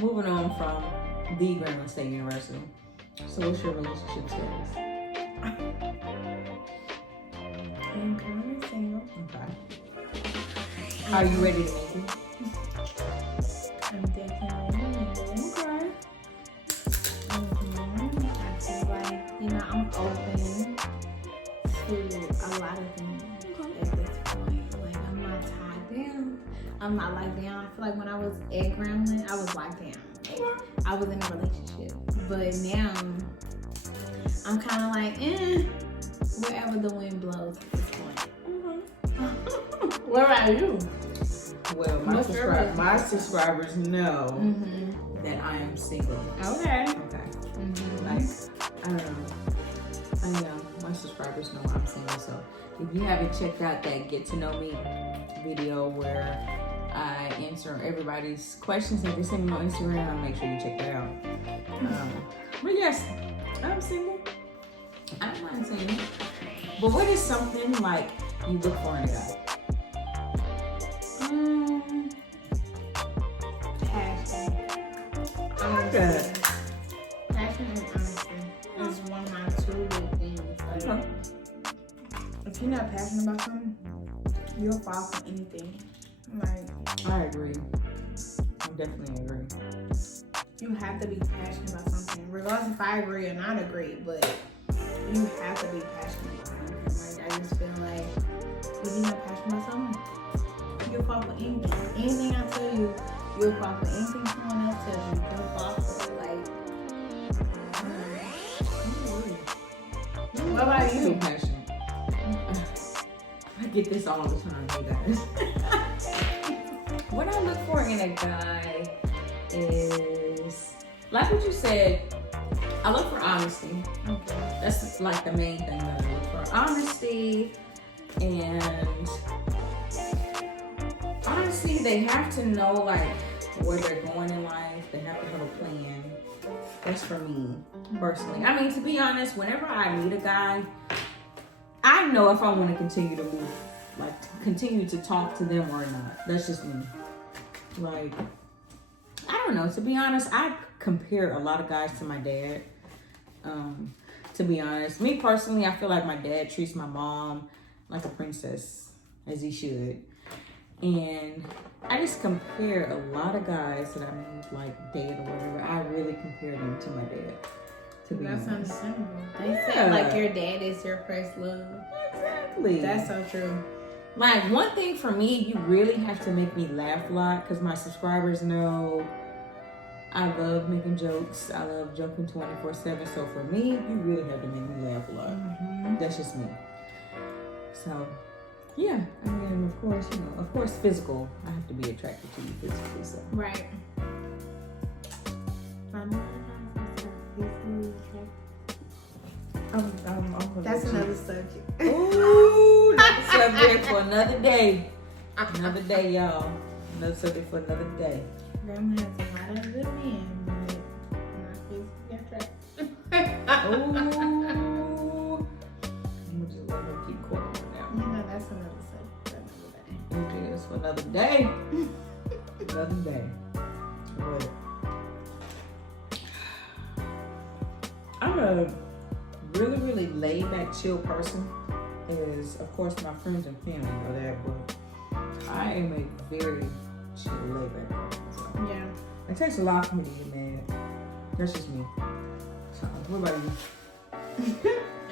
moving on from the Grambling State University. So what's your relationship status? I'm currently single. Okay. Are you ready to make it? I'm definitely single. Okay. I feel like, I'm open to a lot of things at this point. Like, I'm not tied down. I'm not locked down. I feel like when I was at Grambling, I was locked down. Like, I was in a relationship. But now, I'm kind of like, wherever the wind blows at this point. Where are you? Well, my subscribers know that I am single. Okay. Like, I don't know. My subscribers know I'm single. So if you haven't checked out that Get to Know Me video where I answer everybody's questions that they send me on Instagram, make sure you check that out. But yes, I'm single. I don't mind saying it. But what is something like you look for in a guy? Passion. Good. Passion and honesty is one of my two big things. Like, if you're not passionate about something, you'll fall for anything. Like, I agree. I definitely agree. you have to be passionate about something, regardless if I agree or not agree. But you have to be passionate about something. Like, I just feel like if you're not passionate about something, you'll fall for anything. Anything I tell you, you'll fall for. Anything someone else tells you, you'll fall for. Like, what about you? Passionate. I get this all the time, you guys. What I look for in a guy is, like what you said, I look for honesty. Okay. That's like the main thing that I look for. Honesty, and honestly, they have to know like where they're going in life. They have to have a plan. That's for me personally. I mean, to be honest, whenever I meet a guy, I know if I want to continue to move, like to continue to talk to them or not. That's just me. Like, I don't know. To be honest, I compare a lot of guys to my dad. To be honest, me personally, I feel like my dad treats my mom like a princess, as he should. And I just compare a lot of guys that I meet, like date or whatever. I really compare them to my dad. To be That's honest. understandable. They say like your dad is your first love. Exactly. That's so true. Like, one thing for me, you really have to make me laugh a lot, because my subscribers know I love making jokes. I love joking 24/7. So for me, you really have to make me laugh a lot. That's just me. So, yeah. I mean, of course, physical. I have to be attracted to you physically. So. Right. That's another subject. Ooh, another subject for another day. Another day, y'all. Another subject for another day. Grandma has a lot of good men, but not physically attractive. Ooh. I'm just let her keep quoting now. That's another subject for another day. Okay, that's for another day. Another day. But I'm a really, really laid back, chill person. Is of course my friends and family know that, but I am a very chill, laid back person. So Yeah. it takes a lot for me to get mad. That's just me. So, what about you?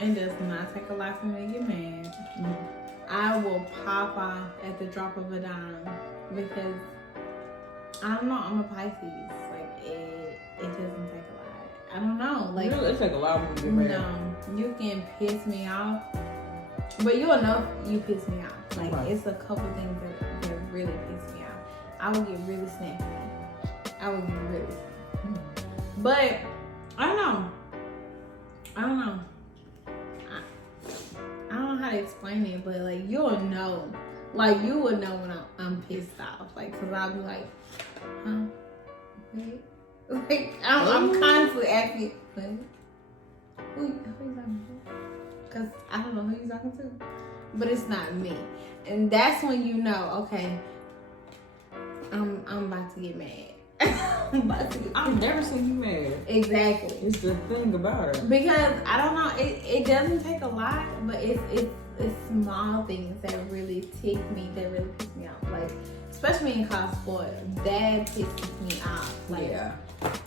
It does not take a lot for me to get mad. I will pop off at the drop of a dime because I don't know. I'm a Pisces. Like it doesn't take a lot. I don't know. Like It take a lot for me to get mad. no, you can piss me off, but you'll know you piss me off. Like Right. it's a couple things that really piss me off. I will get really snappy. I will get really snappy. But I don't know. I don't know how to explain it, but like you'll know. Like you would know when I'm pissed off. Like, cause I'll be like, huh? Wait. Like I'm constantly asking, wait, who you talking to? Cause I don't know who you talking to, but it's not me, and that's when you know, okay, I'm about to get mad. But see, I've never seen you mad. exactly. It's the thing about it. Because I don't know, it doesn't take a lot, but it's small things that really tick me, that really piss me off. Like, especially in called spoiled, that pisses me off. Like, Yeah.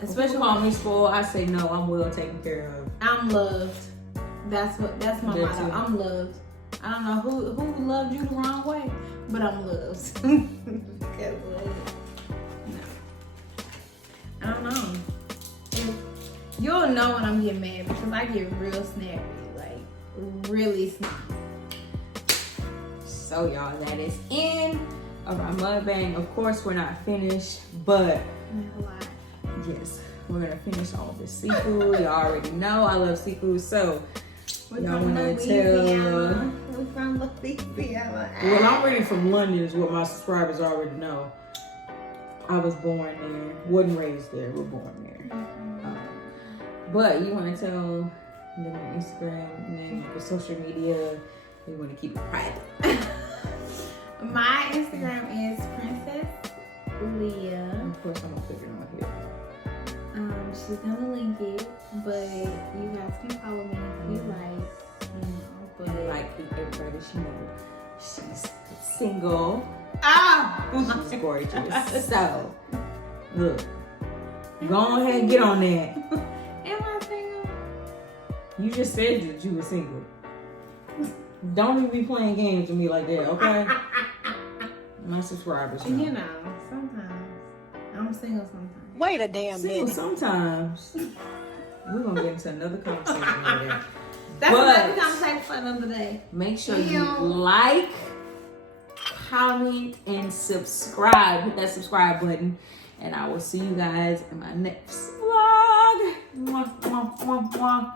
especially When call me spoiled, I say no, I'm well taken care of. I'm loved. That's my That motto. too. I'm loved. I don't know who loved you the wrong way, but I'm loved. Because no. I don't know. You'll know when I'm getting mad because I get real snappy, like really snappy. So y'all, that is end of our mukbang. Of course, we're not finished, but A lot. yes, we're gonna finish all this seafood. Y'all already know I love seafood, so We're y'all from wanna Louisiana. We're from Louisiana. well, I'm really from London, is what my subscribers already know. I was born there, wasn't raised there, we're born there. But you want to tell them your Instagram and then your social media, you want to keep it private. My Instagram is Princess Leah. Of course, I'm gonna put it on here. She's gonna link it, but you guys can follow me if you like, you know. But Like everybody should know, she's single. oh, She's gorgeous. So, look, go ahead and get on that. am I single? You just said that you were single. Don't even be playing games with me like that, okay? My subscribers. You know, sometimes I'm single. Sometimes. Wait a damn Single minute. sometimes. We're gonna get into another conversation with that. That's But- another conversation for another day. Make sure you Yeah. like, comment, and subscribe. Hit that subscribe button. And I will see you guys in my next vlog. Mwah, mwah, mwah, mwah.